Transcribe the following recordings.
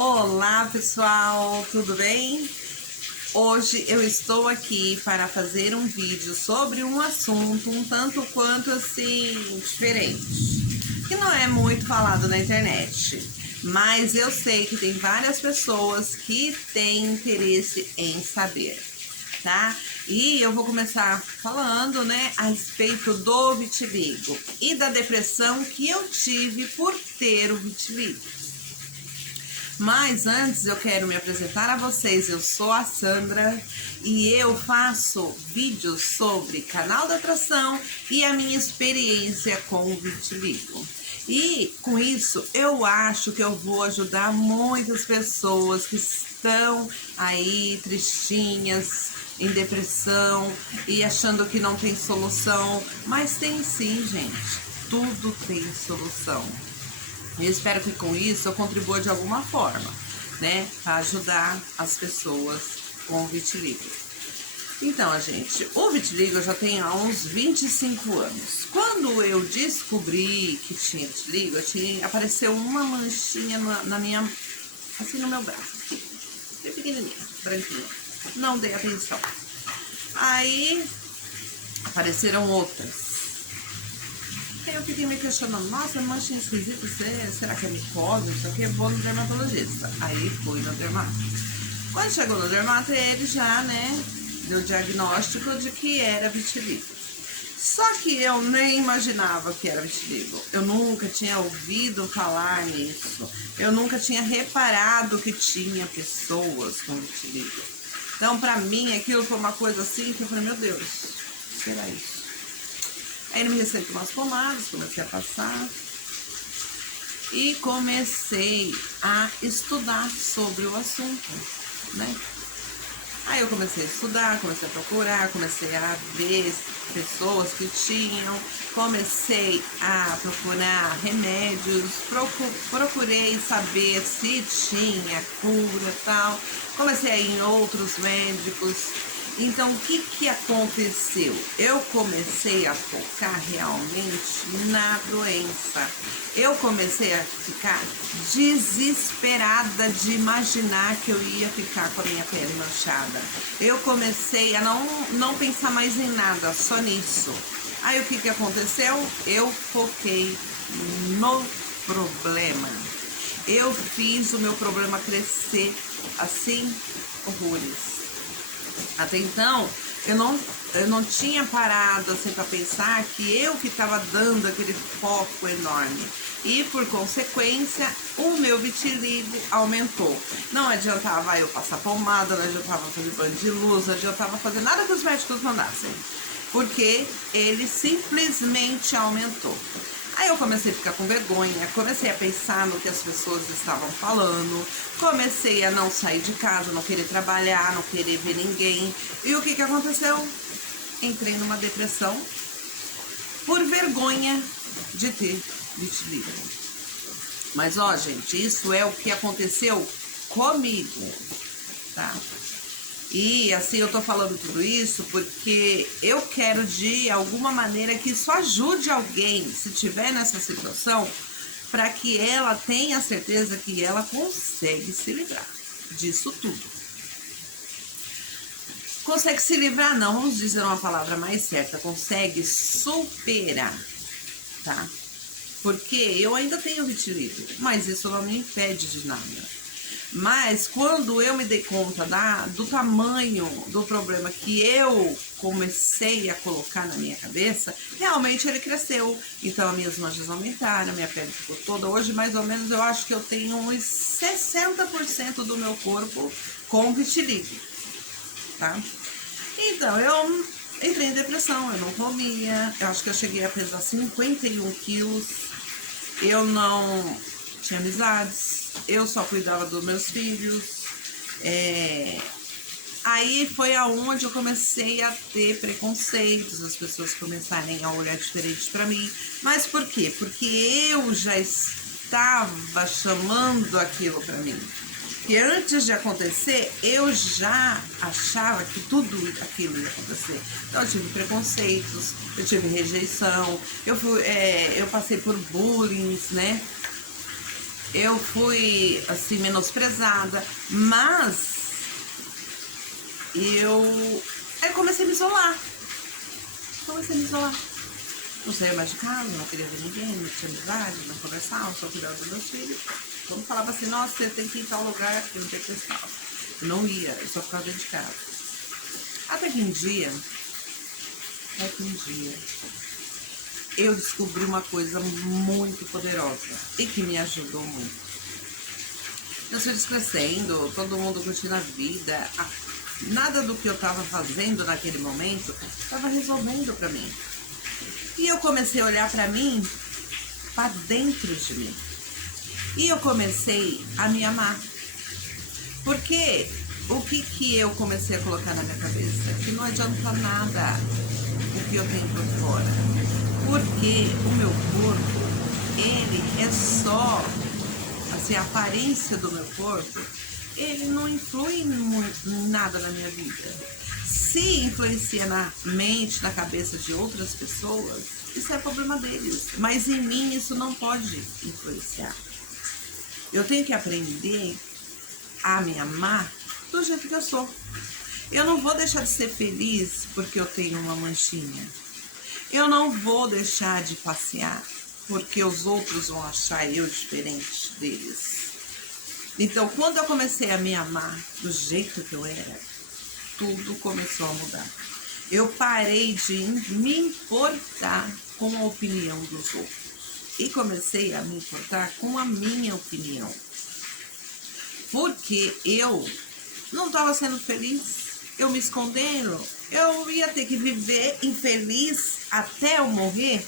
Olá pessoal, tudo bem? Hoje eu estou aqui para fazer um vídeo sobre um assunto um tanto quanto assim diferente, que não é muito falado na internet, mas eu sei que tem várias pessoas que têm interesse em saber, tá? E eu vou começar falando, né, a respeito do vitiligo e da depressão que eu tive por ter o vitiligo. Mas antes eu quero me apresentar a vocês. Eu sou a Sandra e eu faço vídeos sobre canal da atração e a minha experiência com o vitiligo. E com isso eu acho que eu vou ajudar muitas pessoas que estão aí tristinhas, em depressão e achando que não tem solução. Mas tem sim, gente. Tudo tem solução. Eu espero que com isso eu contribua de alguma forma, né, para ajudar as pessoas com o vitiligo. Então, gente, o vitiligo eu já tenho há uns 25 anos. Quando eu descobri que tinha vitiligo, apareceu uma manchinha na minha, assim no meu braço, aqui, bem pequenininha, branquinha. Não dei atenção. Aí apareceram outras. Aí eu fiquei me questionando, nossa, manchinha esquisita, será que é micose? Isso aqui, vou no dermatologista. Aí fui no dermato. Quando chegou no dermato, ele já, né, deu diagnóstico de que era vitiligo. Só que eu nem imaginava que era vitiligo. Eu nunca tinha ouvido falar nisso. Eu nunca tinha reparado que tinha pessoas com vitiligo. Então, pra mim, aquilo foi uma coisa assim que eu falei, meu Deus, o que era isso? Aí ele me receitou umas pomadas, comecei a passar e comecei a estudar sobre o assunto, né? Aí eu comecei a estudar, comecei a procurar, comecei a ver pessoas que tinham, comecei a procurar remédios, procurei saber se tinha cura e tal, comecei a ir em outros médicos. Então, o que aconteceu? Eu comecei a focar realmente na doença. Eu comecei a ficar desesperada de imaginar que eu ia ficar com a minha pele manchada. Eu comecei a não pensar mais em nada, só nisso. Aí, o que aconteceu? Eu foquei no problema. Eu fiz o meu problema crescer, assim, horrores. Até então, eu não tinha parado assim para pensar que eu que estava dando aquele foco enorme. E por consequência, o meu vitiligo aumentou. Não adiantava eu passar pomada, não adiantava fazer banho de luz, não adiantava fazer nada que os médicos mandassem. Porque ele simplesmente aumentou. Aí eu comecei a ficar com vergonha, comecei a pensar no que as pessoas estavam falando, comecei a não sair de casa, não querer trabalhar, não querer ver ninguém. E o que aconteceu? Entrei numa depressão por vergonha de ter vitiligo. Mas ó, gente, isso é o que aconteceu comigo, tá? E assim, eu tô falando tudo isso porque eu quero de alguma maneira que isso ajude alguém, se tiver nessa situação, para que ela tenha certeza que ela consegue se livrar disso tudo. Consegue se livrar não, vamos dizer uma palavra mais certa, consegue superar, tá? Porque eu ainda tenho vitiligo, mas isso não me impede de nada. Mas quando eu me dei conta do tamanho do problema que eu comecei a colocar na minha cabeça, realmente ele cresceu. Então as minhas manchas aumentaram, a minha pele ficou toda. Hoje mais ou menos eu acho que eu tenho uns 60% do meu corpo com vitiligo, tá? Então eu entrei em depressão, eu não comia, eu acho que eu cheguei a pesar 51 quilos, eu não tinha amizades, eu só cuidava dos meus filhos. Aí foi aonde eu comecei a ter preconceitos, as pessoas começarem a olhar diferente para mim. Mas por quê? Porque eu já estava chamando aquilo para mim. E antes de acontecer, eu já achava que tudo aquilo ia acontecer. Então eu tive preconceitos, eu tive rejeição, eu passei por bullying, né? eu fui, assim, menosprezada, mas aí comecei a me isolar. Não saía mais de casa, não queria ver ninguém, não tinha amizade, não conversava, só cuidava dos meus filhos. Quando falava assim, nossa, você tem que ir em tal lugar, eu não detestava. Eu não ia, eu só ficava dentro de casa. Até que um dia, eu descobri uma coisa muito poderosa e que me ajudou muito. Meus filhos crescendo, todo mundo curtindo a vida, nada do que eu estava fazendo naquele momento estava resolvendo para mim. E eu comecei a olhar para mim, para dentro de mim. E eu comecei a me amar. Porque o que eu comecei a colocar na minha cabeça? Que não adianta nada o que eu tenho por fora. Porque o meu corpo, ele é só, assim, a aparência do meu corpo, ele não influi em nada na minha vida. Se influencia na mente, na cabeça de outras pessoas, isso é problema deles. Mas em mim isso não pode influenciar. Eu tenho que aprender a me amar do jeito que eu sou. Eu não vou deixar de ser feliz porque eu tenho uma manchinha. Eu não vou deixar de passear porque os outros vão achar eu diferente deles. Então, quando eu comecei a me amar do jeito que eu era, tudo começou a mudar. Eu parei de me importar com a opinião dos outros e comecei a me importar com a minha opinião. Porque eu não estava sendo feliz, eu me escondendo, eu ia ter que viver infeliz até eu morrer.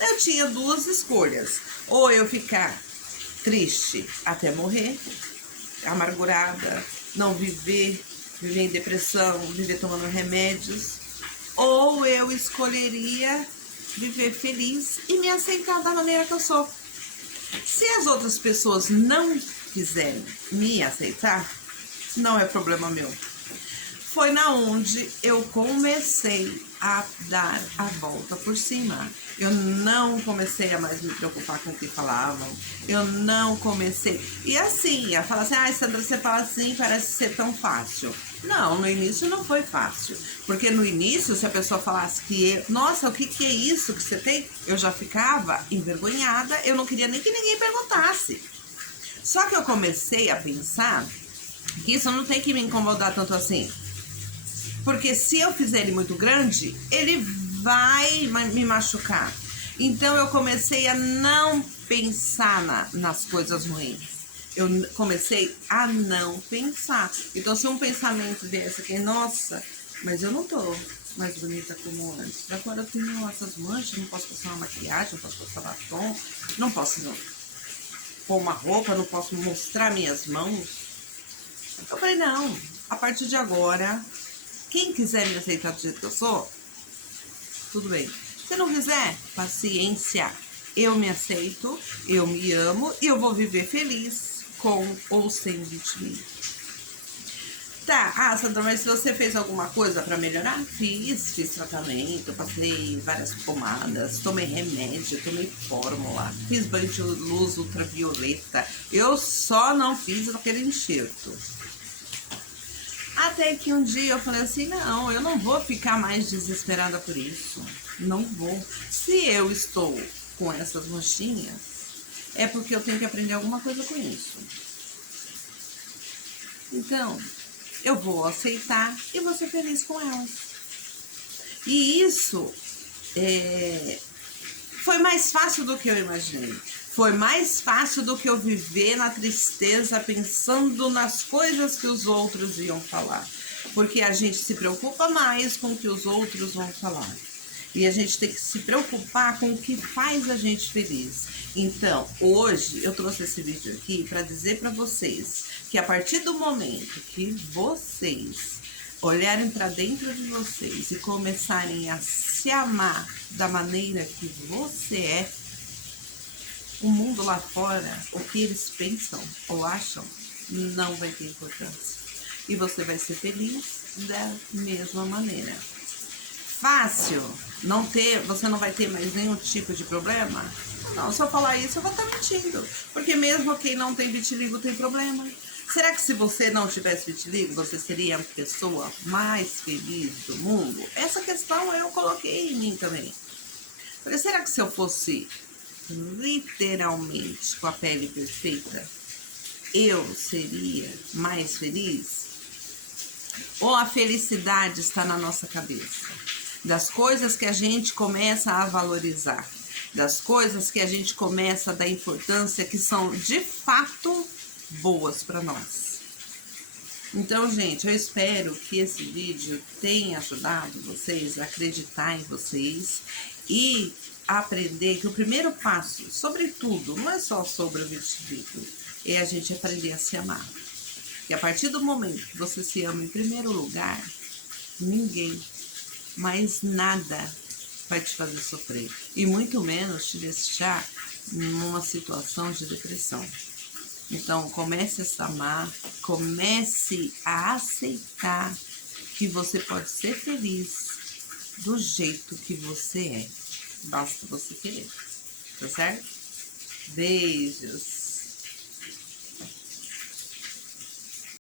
Eu tinha duas escolhas: ou eu ficar triste até morrer, amargurada, não viver em depressão, viver tomando remédios, ou eu escolheria viver feliz e me aceitar da maneira que eu sou. Se as outras pessoas não quiserem me aceitar, não é problema meu. Foi na onde eu comecei a dar a volta por cima. Eu não comecei a mais me preocupar com o que falavam. Eu não comecei. E assim, a falar assim, Sandra, você fala assim, parece ser tão fácil. Não, no início não foi fácil. Porque no início, se a pessoa falasse que nossa, o que é isso que você tem? Eu já ficava envergonhada, eu não queria nem que ninguém perguntasse. Só que eu comecei a pensar que isso não tem que me incomodar tanto assim. Porque se eu fizer ele muito grande, ele vai me machucar. Então eu comecei a não pensar nas coisas ruins. Eu comecei a não pensar. Então se um pensamento desse aqui, nossa, mas eu não tô mais bonita como antes. Agora eu tenho essas manchas, não posso passar uma maquiagem, não posso passar batom, não posso pôr uma roupa, não posso mostrar minhas mãos. Eu falei, não, a partir de agora, quem quiser me aceitar do jeito que eu sou, tudo bem. Se não quiser, paciência. Eu me aceito, eu me amo e eu vou viver feliz com ou sem vitimismo. Tá, Sandra, mas se você fez alguma coisa pra melhorar? Fiz tratamento, passei várias pomadas, tomei remédio, tomei fórmula, fiz banho de luz ultravioleta. Eu só não fiz aquele enxerto. Até que um dia eu falei assim, não, eu não vou ficar mais desesperada por isso. Não vou. Se eu estou com essas manchinhas, é porque eu tenho que aprender alguma coisa com isso. Então, eu vou aceitar e vou ser feliz com elas. E isso foi mais fácil do que eu imaginei. Foi mais fácil do que eu viver na tristeza, pensando nas coisas que os outros iam falar. Porque a gente se preocupa mais com o que os outros vão falar. E a gente tem que se preocupar com o que faz a gente feliz. Então, hoje eu trouxe esse vídeo aqui para dizer para vocês que a partir do momento que vocês olharem para dentro de vocês e começarem a se amar da maneira que você é, o mundo lá fora, o que eles pensam ou acham, não vai ter importância. E você vai ser feliz da mesma maneira. fácil você não vai ter mais nenhum tipo de problema? Não, se eu falar isso, eu vou estar mentindo. Porque mesmo quem não tem vitiligo tem problema. Será que se você não tivesse vitiligo, você seria a pessoa mais feliz do mundo? Essa questão eu coloquei em mim também. Falei, será que se eu fosse literalmente com a pele perfeita, eu seria mais feliz? Ou a felicidade está na nossa cabeça? Das coisas que a gente começa a valorizar, das coisas que a gente começa a dar importância, que são de fato boas para nós. Então, gente, eu espero que esse vídeo tenha ajudado vocês a acreditar em vocês e aprender que o primeiro passo, sobretudo, não é só sobre o vitiligo, é a gente aprender a se amar. E a partir do momento que você se ama em primeiro lugar, ninguém, mais nada vai te fazer sofrer. E muito menos te deixar numa situação de depressão. Então, comece a se amar, comece a aceitar que você pode ser feliz do jeito que você é. Basta você querer, tá certo? Beijos!